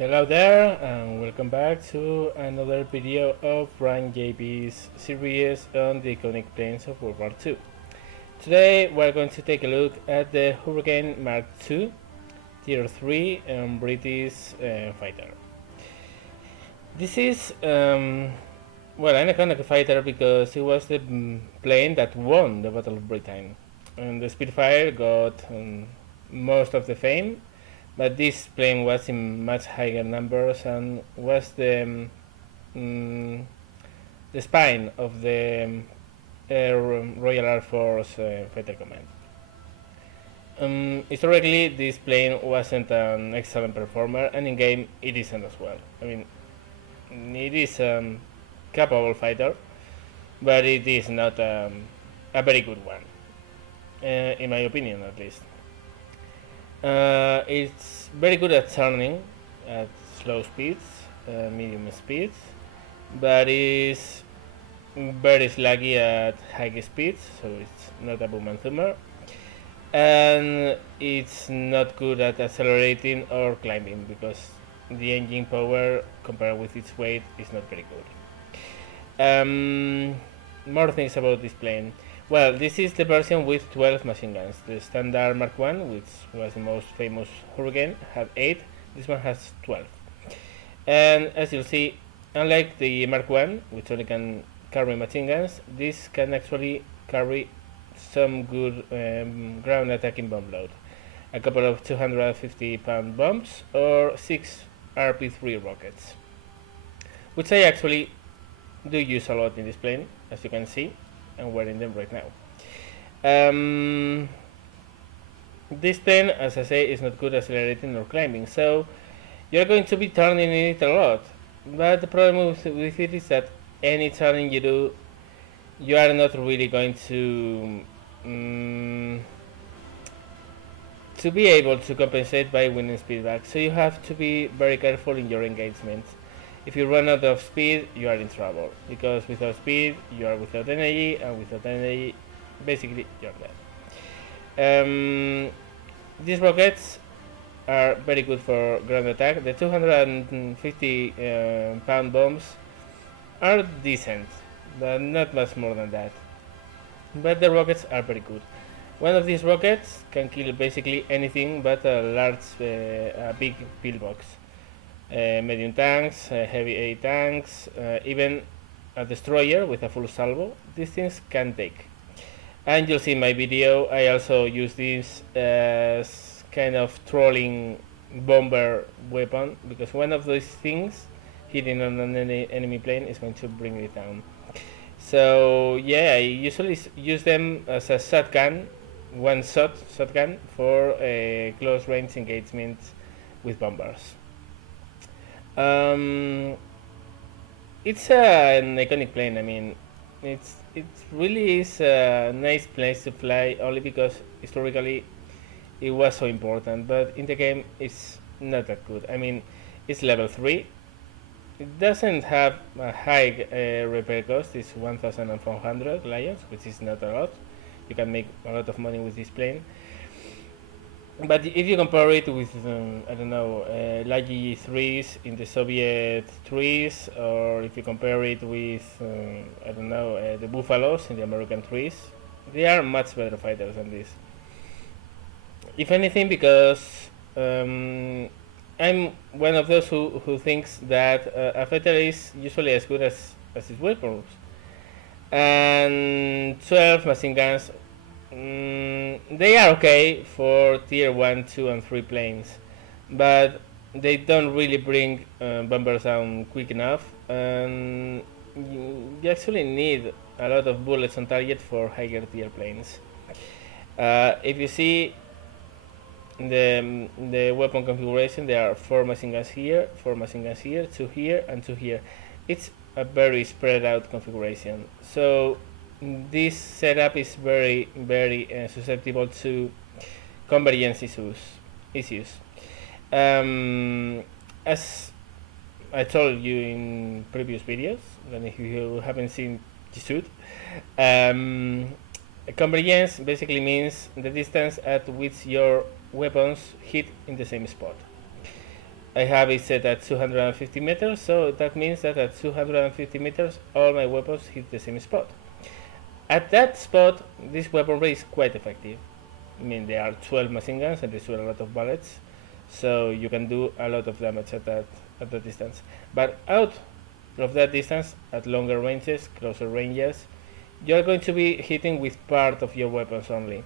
Hello there and welcome back to another video of Ryan JB's series on the iconic planes of World War II. Today we're going to take a look at the Hurricane Mk.II Tier 3 British fighter. This is an iconic fighter because it was the plane that won the Battle of Britain, and the Spitfire got most of the fame, but this plane was in much higher numbers and was the spine of the Royal Air Force Fighter Command. Historically, this plane wasn't an excellent performer, and in game it isn't as well. I mean, it is a capable fighter, but it is not a very good one, in my opinion at least. It's very good at turning at slow speeds, medium speeds, but is very sluggy at high speeds, so it's not a boom and thumber, and it's not good at accelerating or climbing because the engine power compared with its weight is not very good. More things about this plane. Well, this is the version with 12 machine guns. The standard Mk.I, which was the most famous Hurricane, had 8. This one has 12. And as you'll see, unlike the Mk.I, which only can carry machine guns, this can actually carry some good ground attacking bomb load. A couple of 250-pound bombs or 6 RP-3 rockets, which I actually do use a lot in this plane, as you can see. I'm wearing them right now. This plane, as I say, is not good at accelerating or climbing, so you're going to be turning it a lot. But the problem with it is that any turning you do, you are not really going to be able to compensate by winning speed back. So you have to be very careful in your engagement. If you run out of speed, you are in trouble, because without speed you are without energy, and without energy basically you're dead. These rockets are very good for ground attack. The 250 pound bombs are decent, but not much more than that. But the rockets are very good. One of these rockets can kill basically anything but a big pillbox. Medium tanks, heavy A tanks, even a destroyer with a full salvo. These things can take. And you'll see in my video, I also use this as kind of trolling bomber weapon, because one of those things hitting on an enemy plane is going to bring it down. So yeah, I usually use them as a shotgun, one-shot shotgun for close range engagement with bombers. It's an iconic plane. I mean, it really is a nice place to fly, only because historically it was so important, but in the game it's not that good. I mean, it's level 3. It doesn't have a high repair cost. It's 1,400 lions, which is not a lot. You can make a lot of money with this plane. But if you compare it with, I don't know, Lagi 3s in the Soviet 3s, or if you compare it with, I don't know, the Buffaloes in the American 3s, they are much better fighters than this. If anything, because I'm one of those who thinks that a fighter is usually as good as its weapons. And 12 machine guns, they are okay for tier 1, 2 and 3 planes, but they don't really bring bombers down quick enough, and you actually need a lot of bullets on target for higher tier planes. If you see the weapon configuration, there are 4 machine guns here, 4 machine guns here, 2 here and 2 here. It's a very spread out configuration, so this setup is very susceptible to convergence issues. As I told you in previous videos, and if you haven't seen, you should. Convergence basically means the distance at which your weapons hit in the same spot. I have it set at 250 meters, so that means that at 250 meters all my weapons hit the same spot. At that spot, this weaponry is quite effective. I mean, there are 12 machine guns and they shoot a lot of bullets, so you can do a lot of damage at that distance. But out of that distance, at longer ranges, closer ranges, you are going to be hitting with part of your weapons only.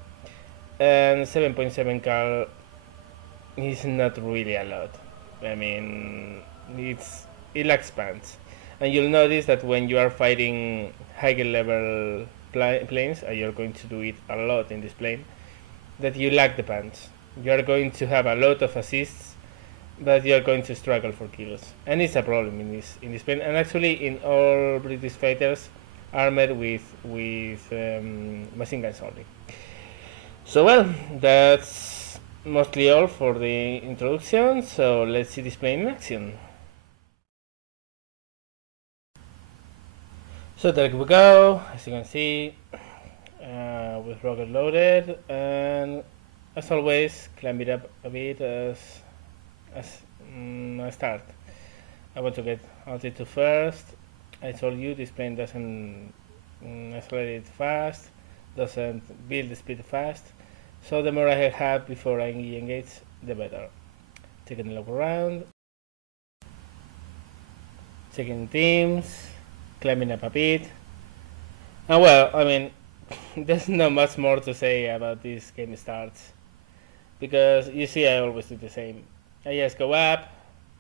And 7.7 cal is not really a lot. I mean, it lacks pants. And you'll notice that when you are fighting higher level planes, and you're going to do it a lot in this plane, that you lack the pants. You are going to have a lot of assists, but you are going to struggle for kills. And it's a problem in this plane. And actually, in all British fighters armed with machine guns only. So well, that's mostly all for the introduction, so let's see this plane in action. So there we go, as you can see, with rocket loaded, and as always, climb it up a bit as I start. I want to get altitude first. I told you this plane doesn't accelerate fast, doesn't build the speed fast, so the more I have before I engage, the better. Taking a look around, checking teams, climbing up a bit, and well, I mean, there's not much more to say about this game starts, because you see I always do the same. I just go up,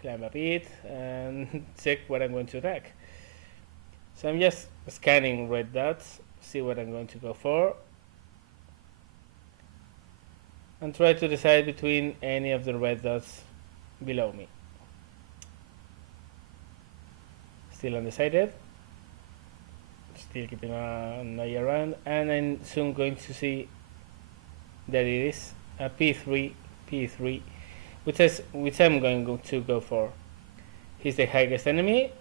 climb a bit, and check what I'm going to attack. So I'm just scanning red dots, see what I'm going to go for, and try to decide between any of the red dots below me. Still undecided, still keeping an eye around, and I'm soon going to see that it is a P3, which I'm going to go for. He's the highest enemy.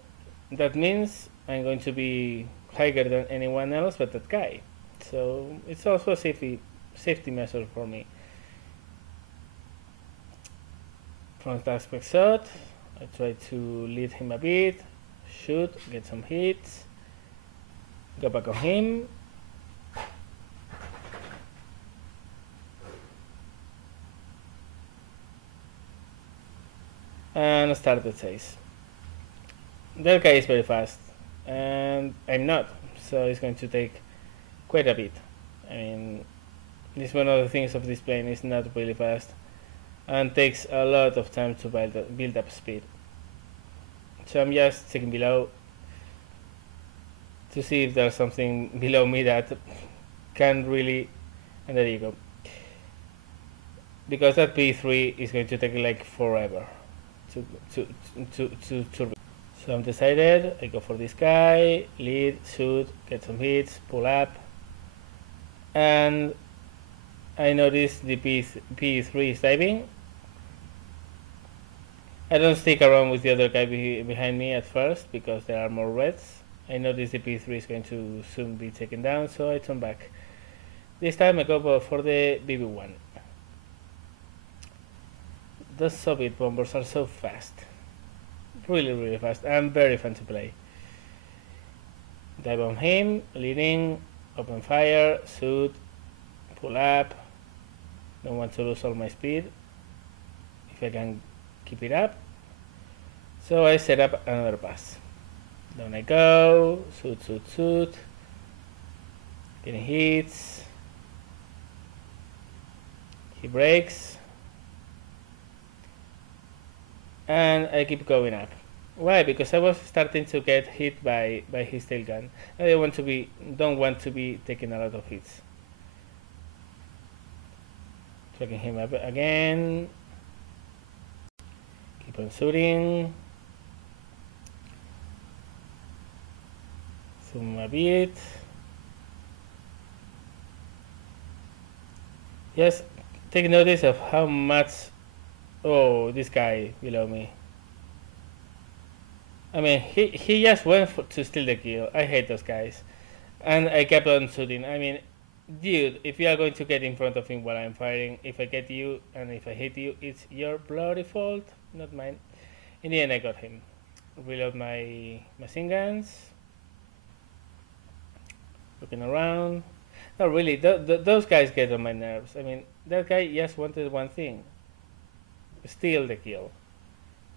That means I'm going to be higher than anyone else but that guy. So it's also a safety measure for me. Front aspect shot. I try to lead him a bit, shoot, get some hits, go back on him. And start the chase. That guy is very fast, and I'm not, so it's going to take quite a bit. I mean, this is one of the things of this plane, is not really fast, and takes a lot of time to build up speed. So I'm just checking below to see if there's something below me that can really, and there you go. Because that P3 is going to take like forever to so I'm decided, I go for this guy, lead, shoot, get some hits, pull up, and I notice the P3 is diving. I don't stick around with the other guy behind me at first because there are more reds. I notice the P3 is going to soon be taken down, so I turn back. This time I go for the BB1. Those Soviet bombers are so fast. Really fast and very fun to play. Dive on him, leading, open fire, shoot, pull up. Don't want to lose all my speed if I can keep it up. So I set up another pass. Down I go, shoot, getting hits. He breaks. And I keep going up. Why? Because I was starting to get hit by his tail gun. I don't want to be taking a lot of hits. Tracking him up again. Keep on shooting. Zoom a bit. Just take notice of how much. Oh, this guy below me. I mean, he just went to steal the kill. I hate those guys. And I kept on shooting. I mean, dude, if you are going to get in front of him while I'm firing, if I get you and if I hit you, it's your bloody fault, not mine. In the end, I got him. Reload my machine guns. Looking around. No, really, those guys get on my nerves. I mean, that guy just wanted one thing: steal the kill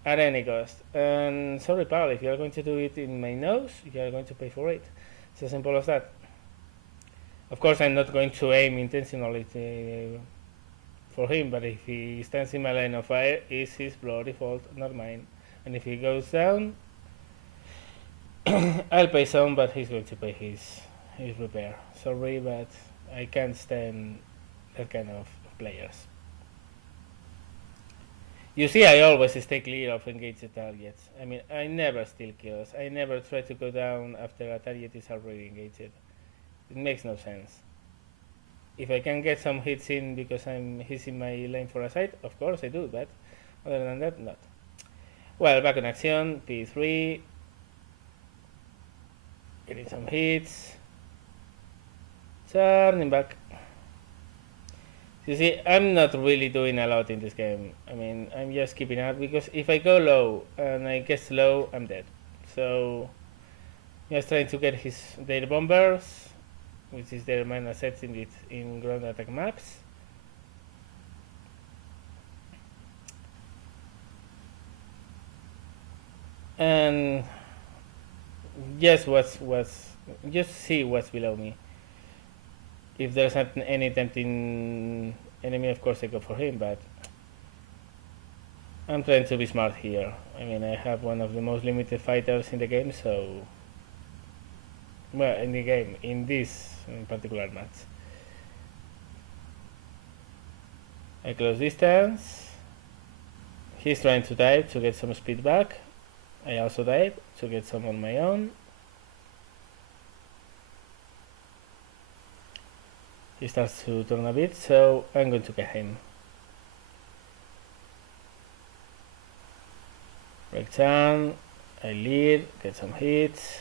at any cost. And sorry, pal, if you are going to do it in my nose, you are going to pay for it. It's as simple as that. Of course, I'm not going to aim intentionally for him, but if he stands in my line of fire, it's his bloody fault, not mine. And if he goes down, I'll pay some, but he's going to pay his repair. Sorry, but I can't stand that kind of players. You see, I always stay clear of engaged targets. I mean, I never steal kills. I never try to go down after a target is already engaged. It makes no sense. If I can get some hits in because he's in my lane for a side, of course I do, but other than that, not. Well, back in action, P3. Getting some hits. Turning back. You see, I'm not really doing a lot in this game. I mean, I'm just keeping up because if I go low and I get slow, I'm dead. So, just trying to get their bombers, which is their main assets in ground attack maps. And just see what's below me. If there's not any tempting enemy, of course I go for him, but I'm trying to be smart here. I mean, I have one of the most limited fighters in the game, so... Well, in the game, in this particular match. I close distance. He's trying to dive to get some speed back. I also dive to get some on my own. He starts to turn a bit, so I'm going to get him. Break down, I lead, get some hits.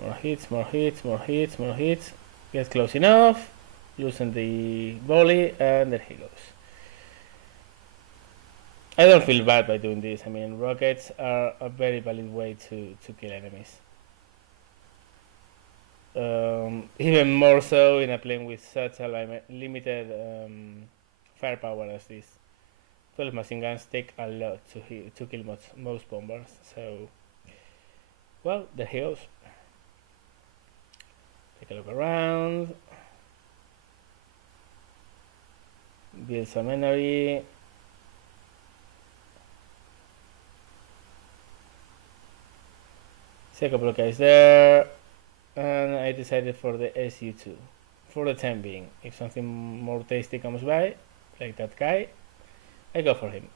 More hits, more hits, more hits, more hits. Get close enough, loosen the volley, and there he goes. I don't feel bad by doing this. I mean, rockets are a very valid way to kill enemies. Even more so in a plane with such a limited firepower as this. 12 machine guns take a lot to kill most bombers, so well, there he goes. Take a look around, build some energy. See a couple of guys there. And I decided for the SU2 for the time being. If something more tasty comes by, like that guy, I go for him.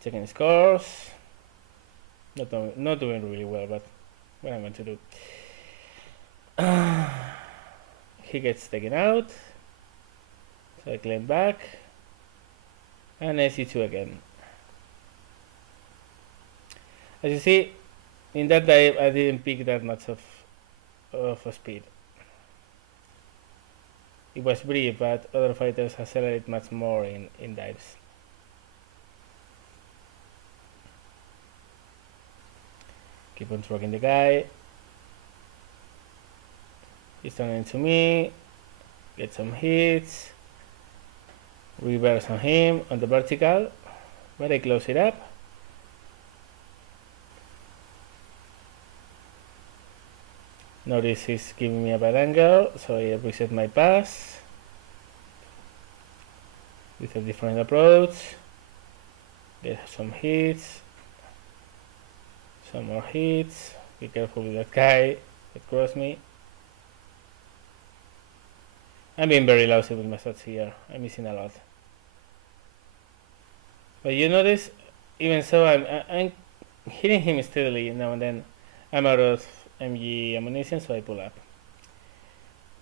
Checking scores. Not doing really well, but what I'm going to do. He gets taken out, so I claim back, and SU2 again. As you see, in that dive, I didn't pick that much of a speed. It was brief, but other fighters accelerate much more in dives. Keep on tracking the guy. He's turning to me. Get some hits. Reverse on him on the vertical. Very close it up. Notice he's giving me a bad angle, so I reset my pass with a different approach. Get some hits, some more hits. Be careful with that guy that crossed me. I'm being very lousy with my shots here. I'm missing a lot. But you notice, even so, I'm hitting him steadily now and then. I'm out of MG ammunition, so I pull up.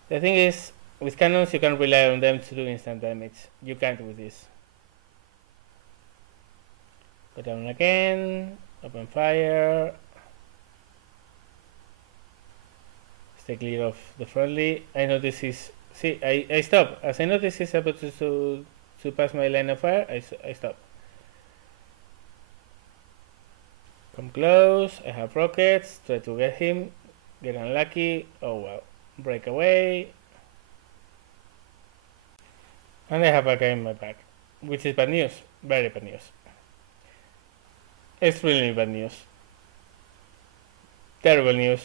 The thing is, with cannons you can rely on them to do instant damage. You can't with this. Go down again, open fire. Stay clear of the friendly. I know this is... See, I stop. As I know this is about to to pass my line of fire, I stop. Come close, I have rockets, try to get him, get unlucky, oh well, break away. And I have a guy in my back, which is bad news, very bad news. Extremely bad news. Terrible news.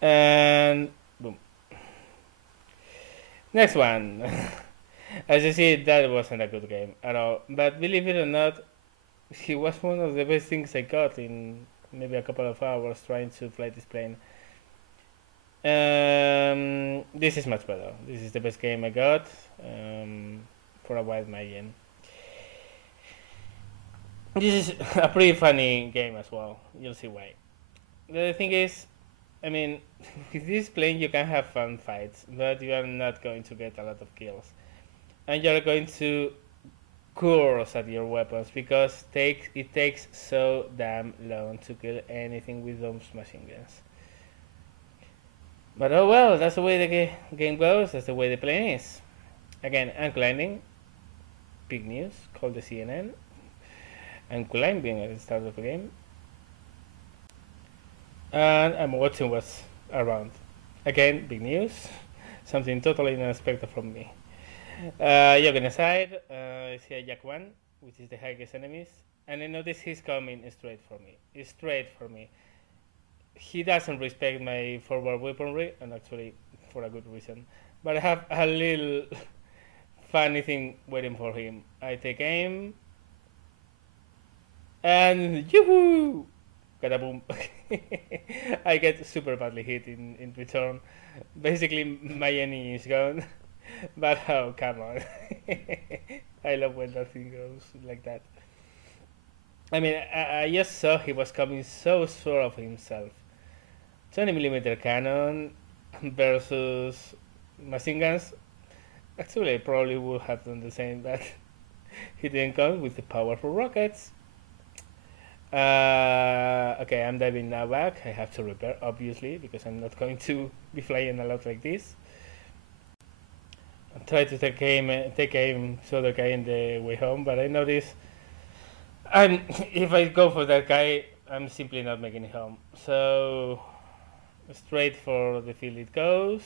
And boom. Next one. As you see, that wasn't a good game at all. But believe it or not, he was one of the best things I got in maybe a couple of hours trying to fly this plane. This is much better. This is the best game I got for a wide margin. This is a pretty funny game as well. You'll see why. The thing is, I mean, with this plane you can have fun fights, but you are not going to get a lot of kills. And you're going to curse at your weapons because it takes so damn long to kill anything with those machine guns. But oh well, that's the way the game goes, that's the way the plane is. Again, I'm climbing. Big news, call the CNN. I'm climbing at the start of the game. And I'm watching what's around. Again, big news. Something totally unexpected from me. Joking aside, I see a Jak-1, which is the highest enemies, and I notice he's coming straight for me. Straight for me. He doesn't respect my forward weaponry, and actually for a good reason. But I have a little funny thing waiting for him. I take aim, and yoo-hoo! Kadaboom. I get super badly hit in return. Basically, my enemy is gone. But oh, come on. I love when that thing goes like that. I mean, I just saw he was coming so sure of himself. 20mm cannon versus machine guns. Actually, I probably would have done the same, but he didn't come with the powerful rockets. Okay, I'm diving now back. I have to repair, obviously, because I'm not going to be flying a lot like this. I try to take aim so the guy in the way home, but I notice if I go for that guy, I'm simply not making it home. So straight for the field it goes,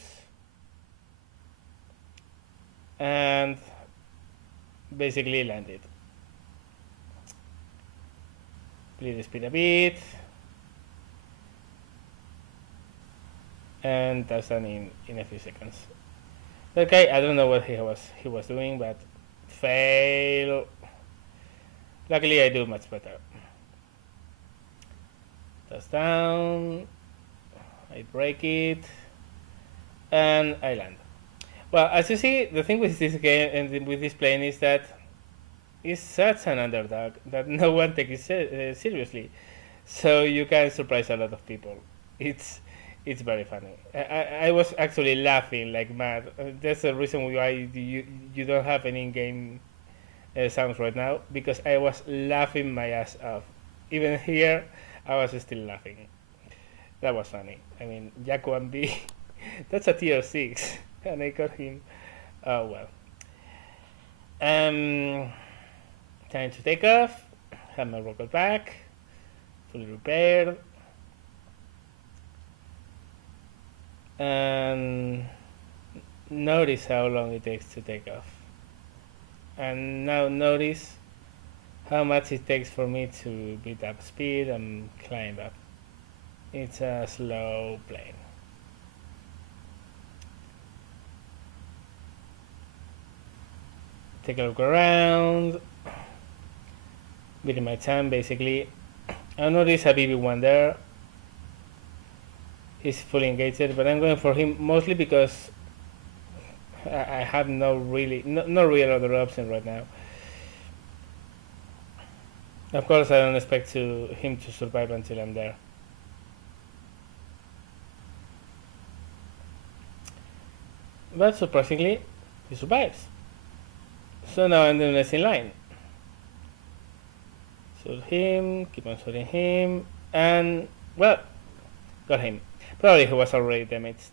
and basically landed. Bleed the speed a bit, and that's done in a few seconds. That guy, I don't know what he was doing, but fail. Luckily, I do much better. That's down. I break it, and I land. Well, as you see, the thing with this game and with this plane is that it's such an underdog that no one takes it seriously. So you can surprise a lot of people. It's very funny. I was actually laughing like mad. That's the reason why you don't have any in-game sounds right now, because I was laughing my ass off. Even here, I was still laughing. That was funny. I mean, Jak-1B, that's a tier 6, and I got him. Oh well. Time to take off. Have my rocket back, fully repaired. And notice how long it takes to take off, and now notice how much it takes for me to beat up speed and climb up. It's a slow plane. Take a look around, beating my time basically. I notice a BB1 there. He's fully engaged, but I'm going for him mostly because I have no real other option right now. Of course, I don't expect him to survive until I'm there. But surprisingly, he survives. So now I'm the next in line. Shoot him, keep on shooting him, and well, got him. Probably he was already damaged,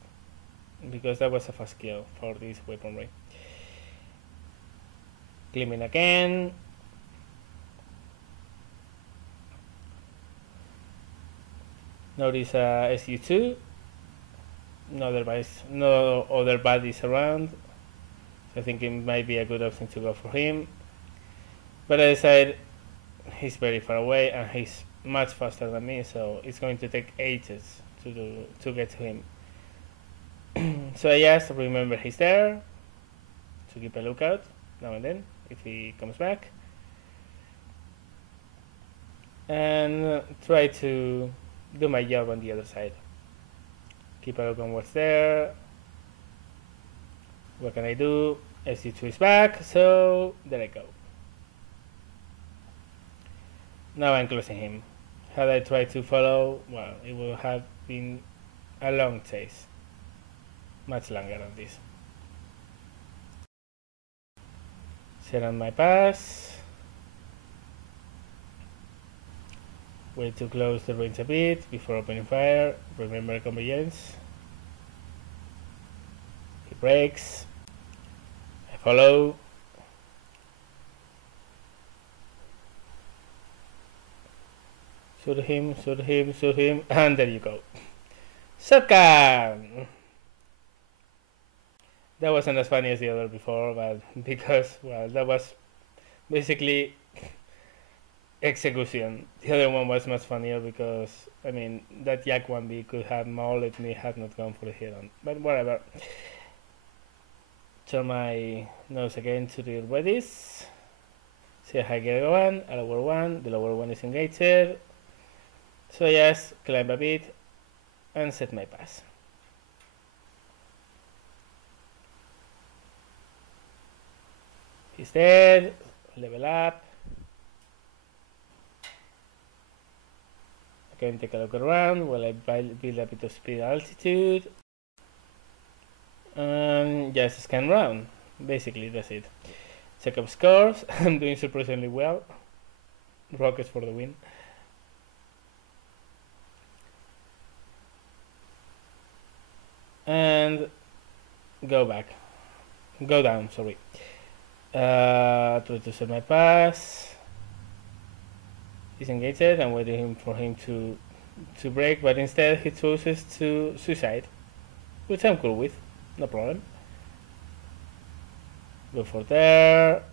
because that was a fast kill for this weaponry. Climbing again. Notice SU2. No other bodies around. So I think it might be a good option to go for him. But I decided he's very far away and he's much faster than me, so it's going to take ages to get to him. So I just remember he's there, to keep a lookout now and then if he comes back, and try to do my job on the other side. Keep a look on what's there. What can I do? SU2 is back, so there I go. Now I'm closing him. Had I tried to follow, well, it would have been a long chase. Much longer than this. Set on my pass. Wait to close the range a bit before opening fire. Remember convergence. He brakes. I follow. Shoot him, and there you go. Shotgun! That wasn't as funny as the other before, but because, well, that was basically execution. The other one was much funnier because, I mean, that Yak 1B could have mauled me had not gone for the hit on. But whatever. Turn my nose again to the readies. See a higher one, a lower one. The lower one is engaged. So just climb a bit and set my pass. He's dead. Level up. I can take a look around while I build a bit of speed and altitude. And just scan around. Basically, that's it. Check up scores. I'm doing surprisingly well. Rockets for the win. And go down, sorry. Try to set my pass. He's engaged. I'm waiting for him to break, but instead he chooses to suicide, which I'm cool with, no problem. Go for there.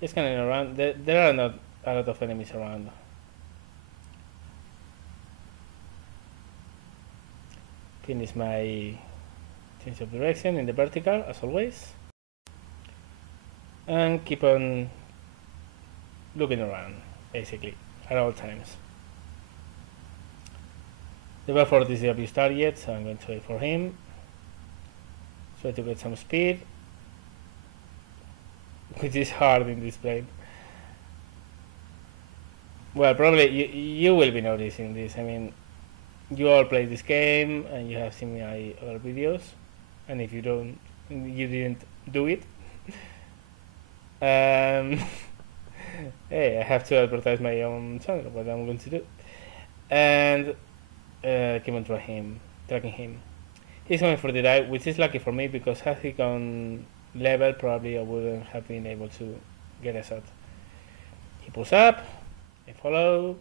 Just scanning around. There are not a lot of enemies around. Finish my change of direction in the vertical as always, and keep on looking around basically at all times. The Beaufort is the obvious target, so I'm going to wait for him. Try to get some speed, which is hard in this plane. Well, probably you will be noticing this. I mean, you all play this game and you have seen my other videos, and if you didn't do it, hey, I have to advertise my own channel, what I'm going to do, and keep on tracking him. He's going for the dive, which is lucky for me because had he gone level, probably I wouldn't have been able to get a shot. He pulls up, I follow.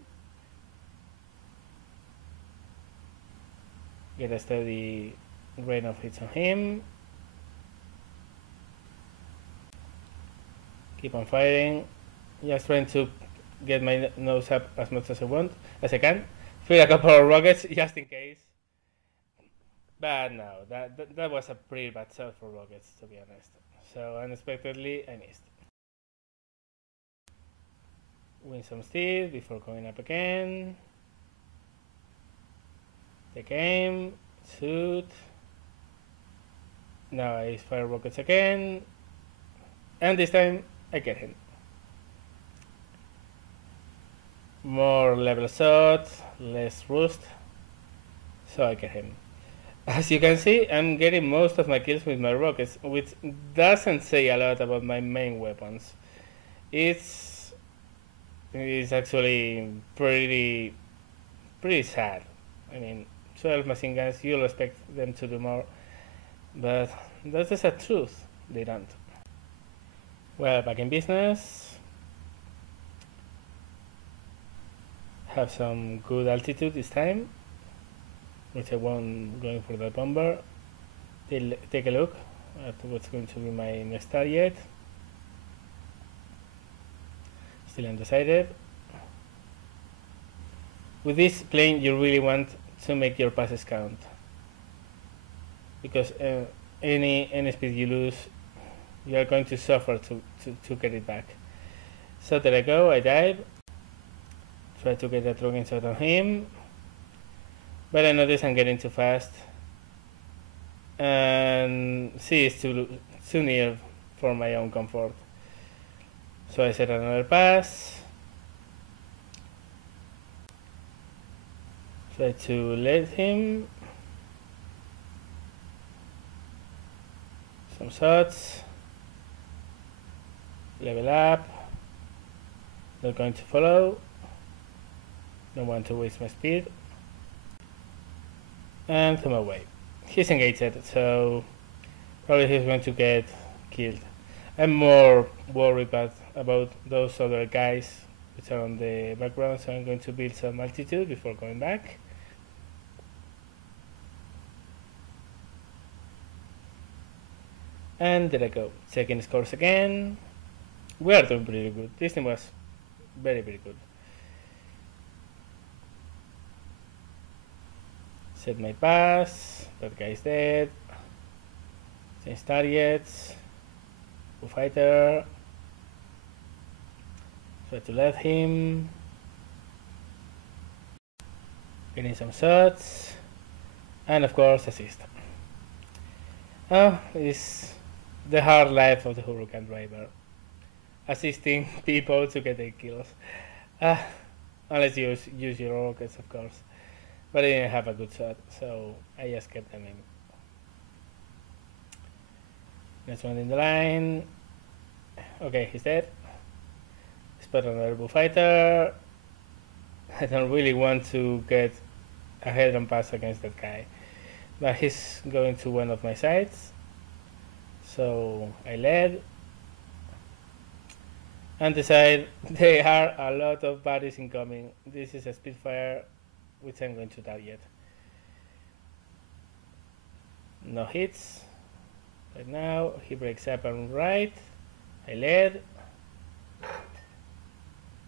Get a steady rain of hits on him. Keep on firing. Just trying to get my nose up as much as I can. Fill a couple of rockets just in case. But no, that was a pretty bad shot for rockets, to be honest. So unexpectedly, I missed. Win some speed before going up again. Take aim, shoot. Now I fire rockets again, and this time I get him. More level shot, less rust, so I get him. As you can see, I'm getting most of my kills with my rockets, which doesn't say a lot about my main weapons. It's actually pretty sad. I mean, 12 machine guns, you'll expect them to do more, but That's the sad truth. They don't. Well, back in business. Have some good altitude this time, which I won't going for the bomber. Take a look at what's going to be my next target. Still undecided. With this plane, you really want to make your passes count, because any speed you lose, you are going to suffer to get it back. So there I go. I dive. Try to get a tracking shot on him, but I notice I'm getting too fast, and C is too near for my own comfort. So I set another pass. Try to let him. Some shots. Level up. Not going to follow. Don't want to waste my speed. And throw away. He's engaged, so probably he's going to get killed. I'm more worried about those other guys which are on the background, so I'm going to build some altitude before going back. And there I go, checking scores again. We are doing pretty good. This team was very good. Set my pass, that guy is dead. Change targets. Fighter. Try to let him. Getting some shots. And of course assist. Oh, it's the hard life of the Hurricane driver. Assisting people to get their kills. Unless you use your rockets, of course. But I didn't have a good shot, so I just kept them in. Next one in the line. Okay, he's dead. Spot another bullfighter. I don't really want to get ahead and pass against that guy, but he's going to one of my sides. So I led and decide there are a lot of bodies incoming. This is a Spitfire which I'm going to target. No hits. Right now he breaks up and right. I led.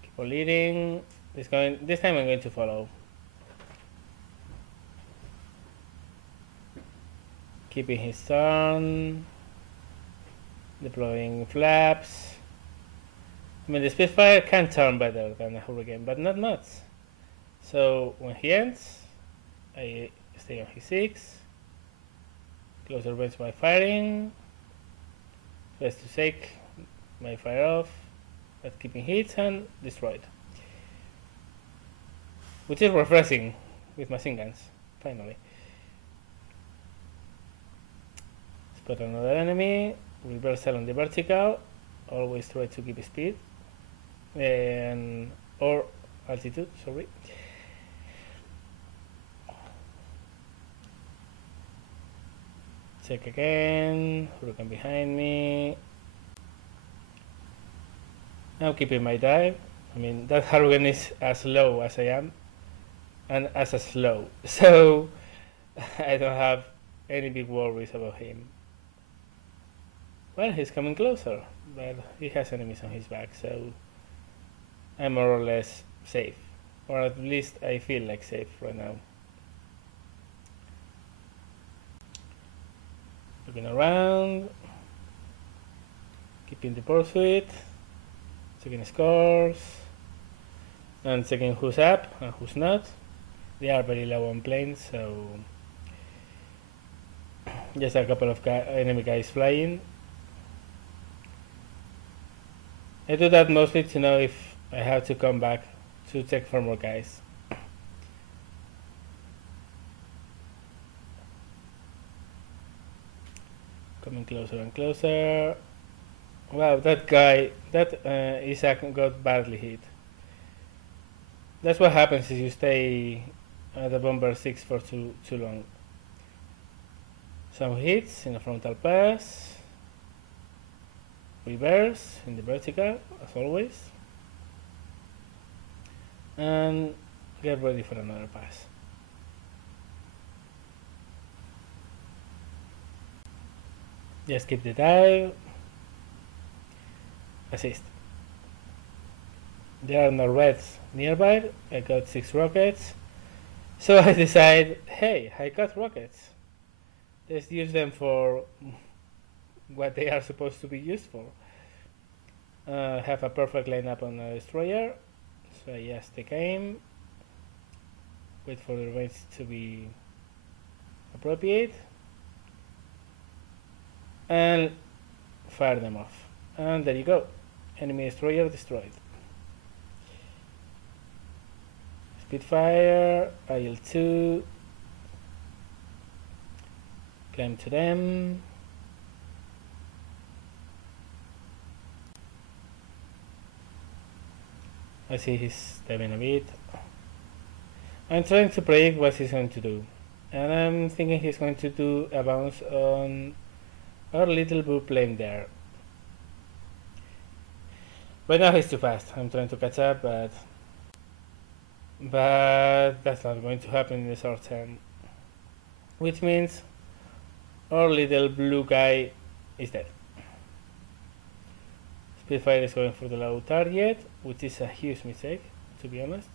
Keep on leading. This time I'm going to follow. Keeping his turn. Deploying flaps. I mean, the Spitfire can turn better than a Hurricane, but not much. So when he ends, I stay on his 6. Closer range by firing. Best to take my fire off, but keeping hits and destroyed. Which is refreshing with machine guns, finally. Spot another enemy, reversal on the vertical, always try to keep speed, or altitude, sorry. Check again, Hurricane behind me. I'm keeping my dive. I mean, that Hurricane is as low as I am, and as slow, so I don't have any big worries about him. Well, he's coming closer, but he has enemies on his back, so I'm more or less safe, or at least I feel like safe right now. Looking around, keeping the pursuit, checking scores, and checking who's up and who's not. They are very low on planes, so just a couple of enemy guys flying. I do that mostly to know if I have to come back to check for more guys. Coming closer and closer. Wow, that guy, that Isaac got badly hit. That's what happens if you stay at the bomber 6 for too long. Some hits in a frontal pass. Reverse in the vertical, as always. And get ready for another pass. Just keep the dive. Assist. There are no reds nearby. I got 6 rockets. So I decide, hey, I got rockets. Let's use them for what they are supposed to be used for. Have a perfect lineup on a destroyer. So I just take aim. Wait for the range to be appropriate. And fire them off. And there you go. Enemy destroyer destroyed. Spitfire, IL-2. Climb to them. I see he's stepping a bit. I'm trying to predict what he's going to do. And I'm thinking he's going to do a bounce on our little blue plane there. But now he's too fast. I'm trying to catch up, but that's not going to happen in the short term. Which means our little blue guy is dead. Spitfire is going for the low target, which is a huge mistake, to be honest.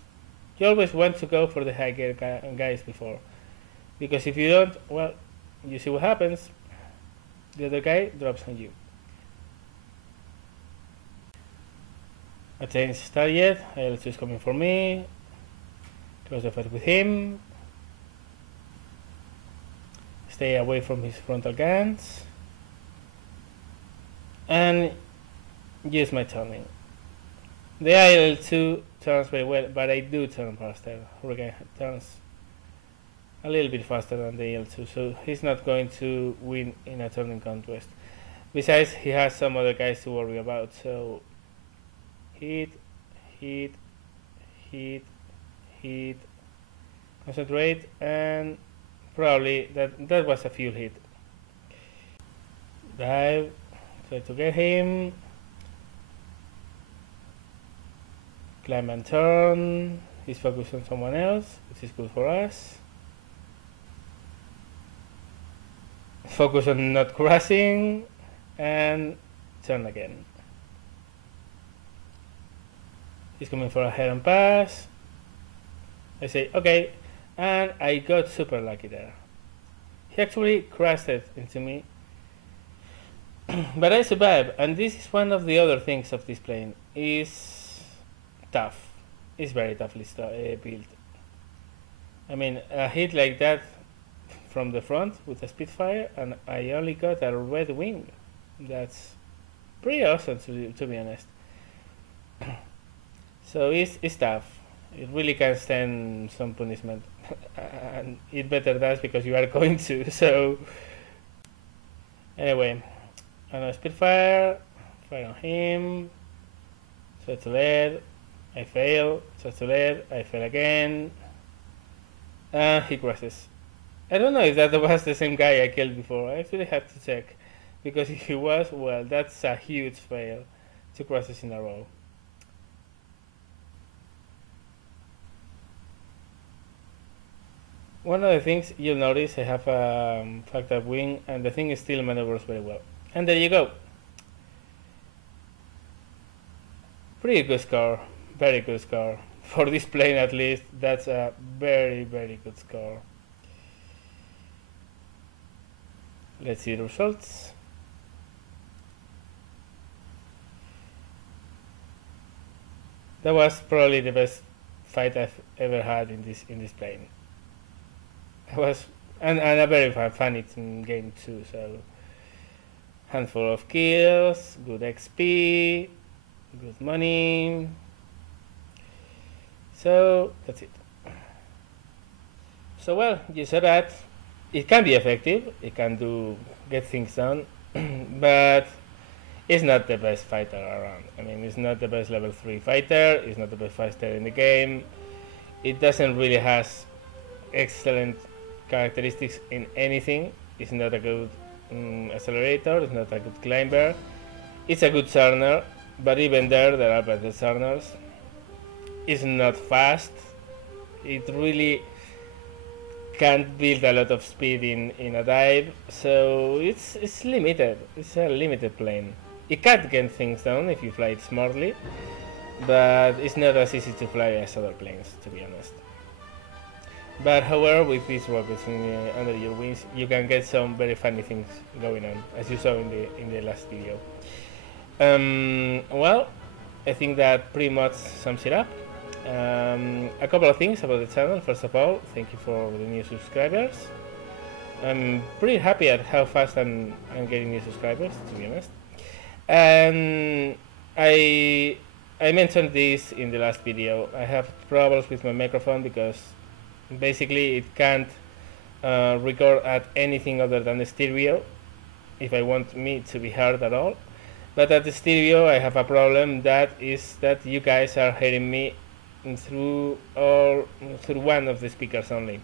You always want to go for the high gear guys before, because if you don't, well, you see what happens. The other guy drops on you. I change target. IL-2 is coming for me. Close the fight with him. Stay away from his frontal guns. And use my turning. The IL-2 turns very well, but I do turn faster. Hurricane turns a little bit faster than the IL-2, so he's not going to win in a turning contest. Besides, he has some other guys to worry about, so hit, hit, hit, hit, concentrate, and probably that was a fuel hit. Dive, try to get him. Climb and turn. He's focused on someone else, which is good for us. Focus on not crashing and turn again. He's coming for a head and pass. I say okay, and I got super lucky there. He actually crashed it into me, but I survived. And this is one of the other things of this plane. Is tough. It's very toughly built. I mean, a hit like that from the front with a Spitfire, and I only got a red wing. That's pretty awesome, to be honest. So it's tough. It really can stand some punishment, and it better does, because you are going to. So anyway, another Spitfire, fire on him. Try to lead. I fail. Try to lead. I fail again. And he crashes. I don't know if that was the same guy I killed before. I actually have to check, because if he was, well, that's a huge fail. 2 crashes in a row. One of the things you'll notice, I have a fucked up wing, and the thing still maneuvers very well. And there you go. Pretty good score. Very good score. For this plane at least, that's a very, very good score. Let's see the results. That was probably the best fight I've ever had in this plane. It was and a very funny game too. So handful of kills, good XP, good money. So that's it. So well, you saw that it can be effective. It can get things done, but it's not the best fighter around. I mean, it's not the best level 3 fighter. It's not the best fighter in the game. It doesn't really has excellent characteristics in anything. It's not a good accelerator. It's not a good climber. It's a good turner, but even there are better turners. It's not fast. It really can't build a lot of speed in a dive, so it's limited. It's a limited plane. It can get things done if you fly it smartly, but it's not as easy to fly as other planes, to be honest. But however, with these rockets under your wings, you can get some very funny things going on, as you saw in the last video. Well, I think that pretty much sums it up. A couple of things about the channel. First of all, thank you for the new subscribers. I'm pretty happy at how fast I'm getting new subscribers, to be honest. And I mentioned this in the last video. I have troubles with my microphone because basically it can't record at anything other than the stereo if I want me to be heard at all. But at the stereo I have a problem, that is that you guys are hearing me through one of the speakers only,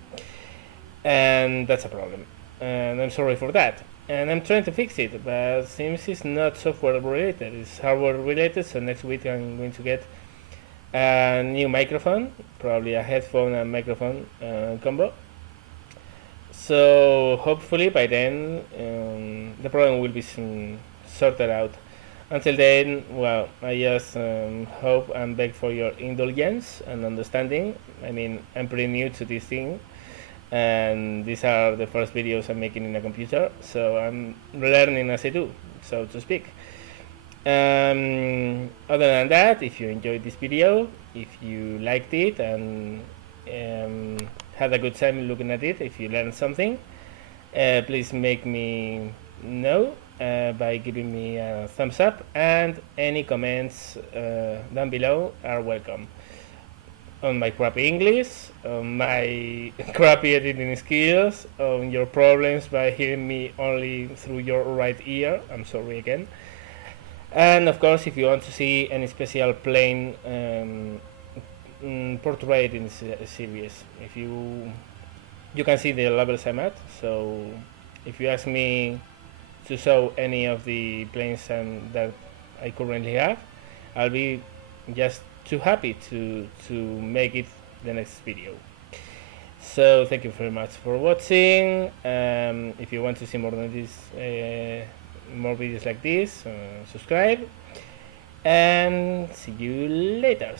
and that's a problem, and I'm sorry for that, and I'm trying to fix it, but it seems it's not software related, it's hardware related. So next week I'm going to get a new microphone, probably a headphone and microphone combo, so hopefully by then the problem will be sorted out. Until then, well, I just hope and beg for your indulgence and understanding. I mean, I'm pretty new to this thing, and these are the first videos I'm making in a computer, so I'm learning as I do, so to speak. Other than that, if you enjoyed this video, if you liked it and had a good time looking at it, if you learned something, please make me know by giving me a thumbs up, and any comments down below are welcome. On my crappy English, on my crappy editing skills, on your problems by hearing me only through your right ear, I'm sorry again. And of course, if you want to see any special plane portrayed in this series, if you can see the levels I'm at, so if you ask me to show any of the planes that I currently have, I'll be just too happy to make it the next video. So thank you very much for watching. If you want to see more than this, more videos like this, subscribe, and see you later.